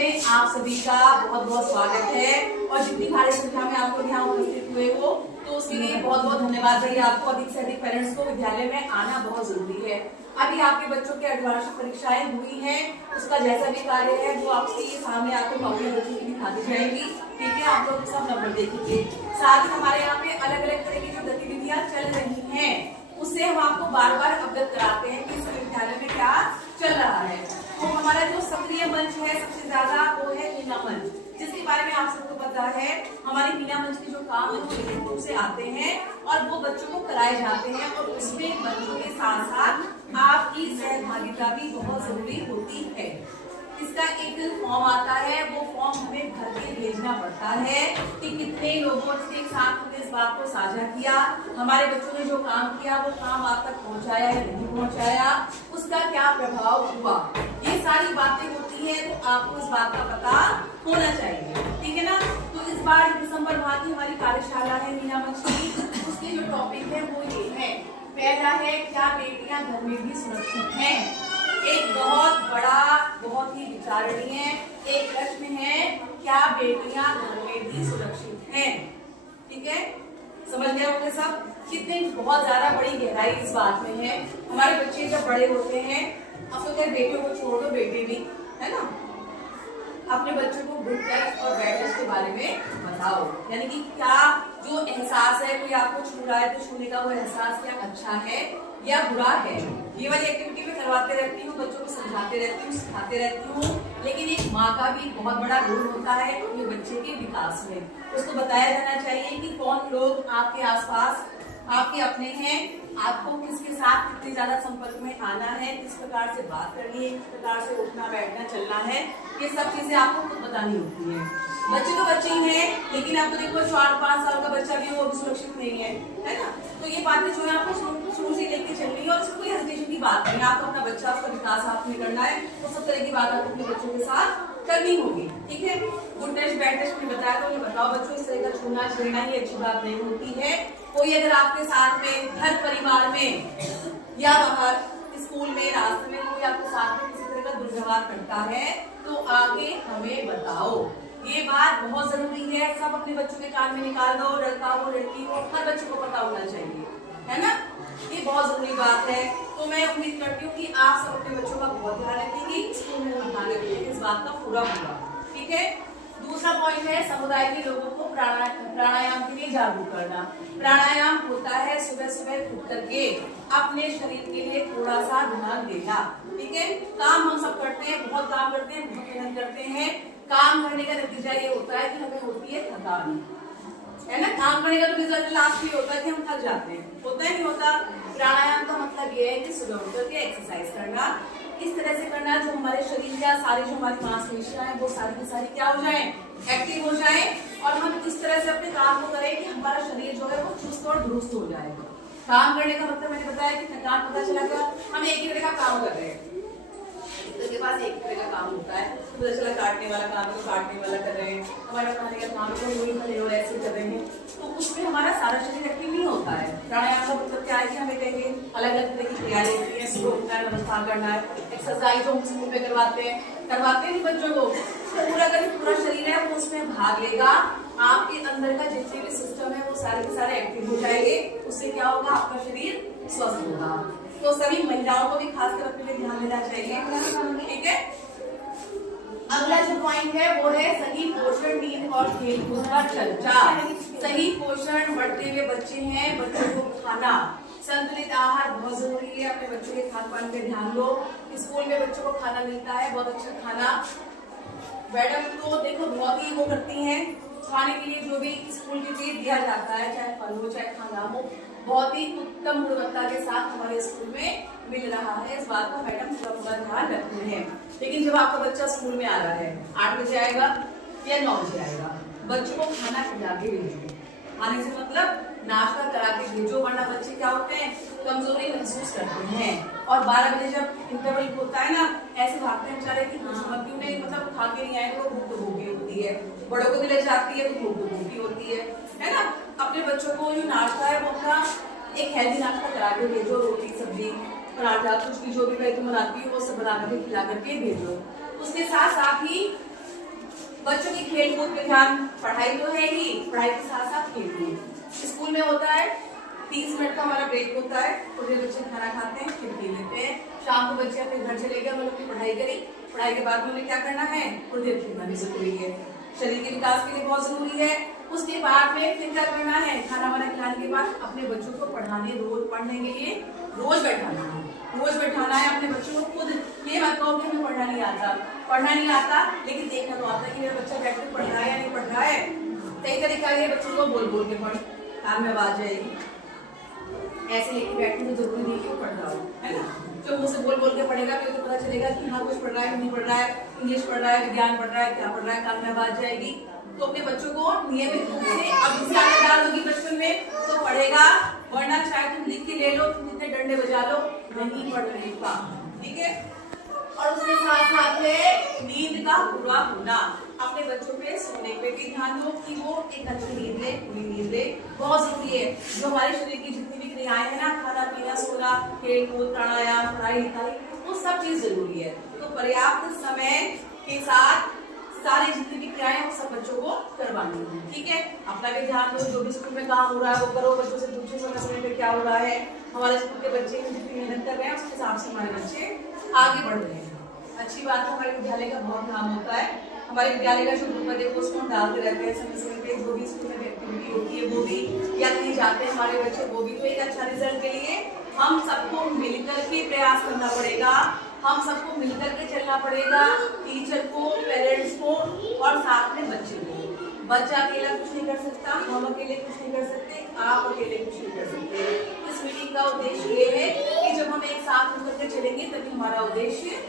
में आप सभी का बहुत बहुत स्वागत है। और जितनी भारी संख्या में आप लोग यहाँ उपस्थित हुए हो तो उसके लिए बहुत बहुत धन्यवाद भैया। आपको अधिक से अधिक पेरेंट्स को विद्यालय में आना बहुत जरूरी है। अभी आपके बच्चों की अर्धवार्षिक परीक्षाएं हुई हैं, उसका जैसा भी कार्य है वो आपके सामने आपको अपने बच्चों की दिखाती जाएगी। ठीक है, आप लोग सब नंबर देखेंगे। साथ ही हमारे यहाँ पे अलग अलग तरह की जो गतिविधियां चल रही हैं उससे हम आपको बार बार अवगत कराते हैं कि इस विद्यालय में क्या चल रहा है। तो हमारा जो सक्रिय मंच है सबसे ज्यादा वो है मीना मंच, जिसके बारे में आप सबको पता है। हमारे मीना मंच के जो काम है वो नियमित रूप से आते हैं और वो बच्चों को कराए जाते हैं और उसमें बच्चों के साथ साथ आपकी सहभागिता भी बहुत जरूरी होती है। इसका एक फॉर्म आता है, वो फॉर्म हमें भर के भेजना पड़ता है कि कितने लोगों के साथ हमने इस बात को साझा किया, हमारे बच्चों ने जो काम किया वो काम आप तक पहुंचाया या नहीं पहुंचाया, उसका क्या प्रभाव हुआ। ये सारी बातें होती है तो आपको इस बात का पता होना चाहिए। ठीक है ना। तो इस बार दिसंबर माह की हमारी कार्यशाला है मीना मंच की, उसके जो टॉपिक है वो ये है। पहला है, क्या बेटियां घर में भी सुरक्षित हैं। एक बहुत बड़ा, बहुत ही विचारणीय एक प्रश्न है, क्या बेटियां घर में भी सुरक्षित हैं। ठीक है, समझ गए होंगे सब कितने बहुत ज्यादा बड़ी गहराई इस बात में है। हमारे बच्चे जब बड़े होते हैं, अब तो खैर बेटियों को छोड़ दो, बेटे भी है ना, अपने बच्चों को गुड टच और बैड टच के बारे में बताओ। यानी कि क्या जो एहसास है, कोई आपको छू रहा है तो छूने का वो एहसास क्या अच्छा है या बुरा है। ये वाली एक्टिविटी में करवाते रहती हूँ, बच्चों को समझाते रहती हूँ, सिखाते रहती हूँ। लेकिन एक माँ का भी बहुत बड़ा रोल होता है अपने बच्चे के विकास में। उसको बताया जाना चाहिए कि कौन लोग आपके आसपास आपके अपने हैं, आपको किसके साथ कितने ज्यादा संपर्क में आना है, किस प्रकार से बात करनी है, किस प्रकार से उठना बैठना चलना है, ये सब चीजें आपको खुद बतानी होती है। बच्चे तो बच्चे ही हैं, लेकिन आप तो देखो 4-5 साल का बच्चा भी वो भी सुरक्षित नहीं है ना। तो ये बातें जो है आपको शुरू से लेके चलनी है और इसमें कोई हेजिटेशन की बात नहीं है। आपको अपना बच्चा, उसका विकास आपने करना है, वो सब तरह की बात आपको अपने बच्चों के साथ करनी होगी। ठीक है, गुड टच बैड टच मैंने बताया, तो उन्हें बताओ बच्चों इस तरह का छूना छेड़ना ही अच्छी बात नहीं होती है। कोई अगर आपके साथ में घर परिवार में या बाहर स्कूल में रास्ते में कोई आपके साथ में किसी तरह का दुर्व्यवहार करता है तो आगे हमें बताओ। ये बात बहुत जरूरी है, सब अपने बच्चों के कान में निकाल दो, लड़का हो लड़की हो हर बच्चे को पता होना चाहिए, है ना। ये बहुत जरूरी बात है। तो मैं उम्मीद करती हूँ कि आप सब अपने बच्चों का बहुत ध्यान रखेंगे, स्कूल में ध्यान रखेंगे, इस बात का पूरा होगा। ठीक है। दूसरा पॉइंट है, समुदाय के लोगों को प्राणायाम के लिए जागरूक करना। प्राणायाम होता है सुबह सुबह उठ करके अपने शरीर के लिए थोड़ा सा ध्यान देना। ठीक है, काम हम सब करते हैं, बहुत काम करते हैं, बहुत मेहनत करते हैं। काम करने का नतीजा ये होता है कि हमें होती है थकान, है ना। काम करने का तो रिजल्ट लास्ट में होता है कि हम थक जाते हैं, होता है नहीं होता। प्राणायाम का मतलब ये है कि सुबह उठ करके एक्सरसाइज करना, इस तरह से करना जो हमारे शरीर का सारी जो हमारी मांसपेशियां हैं वो सारी की सारी क्या हो जाए, एक्टिव हो जाए और हम इस तरह से अपने काम को करें कि हमारा शरीर जो है वो चुस्त और दुरुस्त हो जाएगा। काम करने का मतलब मैंने बताया कि थकान पता चला क्या, हम एक ही तरह का काम कर रहे हैं, के पास एक तरह का काम होता है, पता चला काटने वाला काम तो काटने वाला कर रहे हैं, हमारा खाने का काम तो वही खड़े हो ऐसे कर रहे हैं, तो उसमें हमारा सारा शरीर एक्टिव नहीं होता है। प्राणायाम का मतलब क्या है कि हमें कहेंगे अलग अलग तरह की क्रिया लेती है, सुबह उठना है, नमस्कार करना है, एक्सरसाइज हम स्कूल में करवाते हैं बच्चों को, पूरा का पूरा शरीर है वो उसमें भाग लेगा। आपके अंदर का जितने भी सिस्टम है वो सारे के सारे एक्टिव हो जाएंगे, उससे क्या होगा, आपका शरीर स्वस्थ होगा। तो सभी महिलाओं को भी खासकर अपने लिए ध्यान देना चाहिए। ठीक है। अगला जो पॉइंट है वो है सही पोषण, नींद और खेलकूद का चर्चा। सही पोषण, बढ़ते हुए बच्चे हैं, बच्चों को खाना, संतुलित आहार बहुत जरूरी है। अपने बच्चों के खान पान पे ध्यान दो। स्कूल में बच्चों को खाना मिलता है, बहुत अच्छा खाना। मैडम तो देखो बहुत ही वो करती हैं, खाने के लिए जो भी स्कूल की चीज दिया जाता है, चाहे फल हो चाहे खाना हो, बहुत ही उत्तम गुणवत्ता के साथ हमारे स्कूल में मिल रहा है। इस बात का मैडम पूरा ध्यान रखती है। लेकिन जब आपका बच्चा स्कूल में आ रहा है, 8 बजे आएगा या 9 बजे आएगा, बच्चों को खाना खिला के भेजो। आने से मतलब नाश्ता करा के भेजो, वरना बच्चे क्या होते हैं, कमजोरी महसूस करते हैं और 12 बजे जब इंटरवल होता है ना, ऐसे भागते हैं बेचारे कि क्यों नहीं, मतलब खा के नहीं आए तो भूख तो भूखी होती है, बड़ों को भी लग जाती है तो भूख तो भूखी होती है ना। अपने बच्चों को जो नाश्ता है वो अपना एक हेल्दी नाश्ता करा के भेजो, रोटी सब्जी पराठा कुछ भी जो भी मैं तुम बनाती हूँ वो सब बना करके खिला करके भेजो। उसके साथ साथ ही बच्चों की खेल कूद पे ध्यान, पढ़ाई तो है ही, पढ़ाई के साथ साथ खेल कूद। स्कूल में होता है 30 मिनट का हमारा ब्रेक होता है, थोड़े बच्चे खाना खाते हैं, फिर खेल लेते हैं। शाम को बच्चे अपने घर चले गए, हम लोग की पढ़ाई करी, पढ़ाई के बाद हमें क्या करना है, थोड़ी देर खेलना भी जरूरी है, शरीर के विकास के लिए बहुत जरूरी है। उसके बाद में फिर क्या करना है, खाना वाना खिलाने के बाद अपने बच्चों को पढ़ाने, रोज पढ़ने के लिए रोज बैठाना है, रोज बैठाना है अपने बच्चों को। खुद ये मत कहो कि हमें पढ़ना नहीं आता, लेकिन देखना तो आता है कि मेरा बच्चा बैठ कर पढ़ रहा है या नहीं पढ़ रहा है। सही तरीका है बच्चों को बोल बोल के पढ़, कान में आवाज आएगी, ऐसे लेके बैठने की जरूरी नहीं है पढ़ रहा हो, है ना। जो मुझसे बोल बोल के पढ़ेगा तो पता चलेगा कि हाँ कुछ पढ़ रहा है, नहीं पढ़ रहा है, इंग्लिश पढ़ रहा है, विज्ञान पढ़ रहा है, क्या पढ़ रहा है, कान में आवाज जाएगी। तो अपने बच्चों को नियमित रूप से अब इसे आगे डाल दोगी बचपन में तो पढ़ेगा, वरना चाहे तुम लिख के ले लो, तुम जितने डंडे बजा लो, नहीं पढ़ रहेगा, ठीक है। और उसके साथ साथ है नींद का पूरा होना। अपने बच्चों पे सोने पे भी ध्यान दो कि वो एक अच्छी नींद ले, पूरी नींद ले, बहुत जरूरी है। जो हमारे शरीर की जितनी भी क्रियाएं हैं ना, खाना पीना, सोना, खेल कूद, प्राणायाम, पढ़ाई लिखाई, वो सब चीज जरूरी है। तो पर्याप्त समय के साथ सारी जितनी भी क्रियाएं वो सब बच्चों को करवानी है, ठीक है। अपना भी ध्यान दो, जो भी स्कूल में काम हो रहा है वो करो, बच्चों से पूछो समय पे क्या हो रहा है, हमारे स्कूल के बच्चे जितनी मेहनत कर रहे हैं उसके हिसाब से हमारे बच्चे आगे बढ़ रहे हैं। अच्छी बात है, हमारे विद्यालय का बहुत नाम होता है। हमारे विद्यालय का जो ग्रुप है पोस्ट हम डालते रहते हैं समय समय पे, जो भी स्कूल में एक्टिविटी होती है वो भी, या कहीं जाते हैं हमारे बच्चे वो भी। तो एक अच्छा रिजल्ट के लिए हम सबको मिलकर के प्रयास करना पड़ेगा, हम सबको मिलकर के चलना पड़ेगा, टीचर को, पेरेंट्स को और साथ में बच्चे को। बच्चा अकेला कुछ नहीं कर सकता, हम अकेले कुछ नहीं कर सकते, आप अकेले कुछ नहीं कर सकते। इस मीटिंग का उद्देश्य ये है कि जब हम एक साथ मिलकर के चलेंगे तभी हमारा उद्देश्य